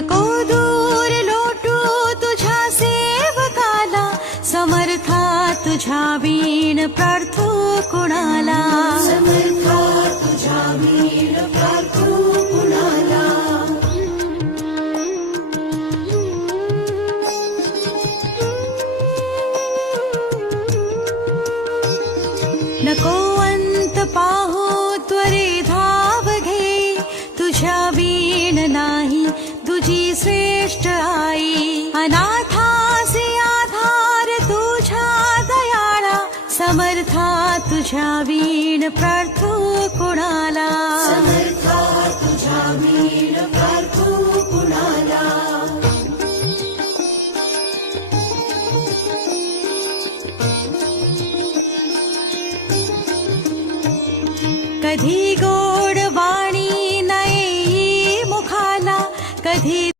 नको दूर लोटू तुझ्या सेवकाला, समर्था तुझ्या वीण प्रार्थू कुणाला, समर्था तुझ्या वीण प्रार्थू कुणाला. नको अंत पाहू त्वरे धाव घे, तुझ्या वीण नाही तुझी श्रेष्ठ आई. अनाथासी आधार तुझ्या दयाळा, समर्था तुझ्या वीण प्रार्थना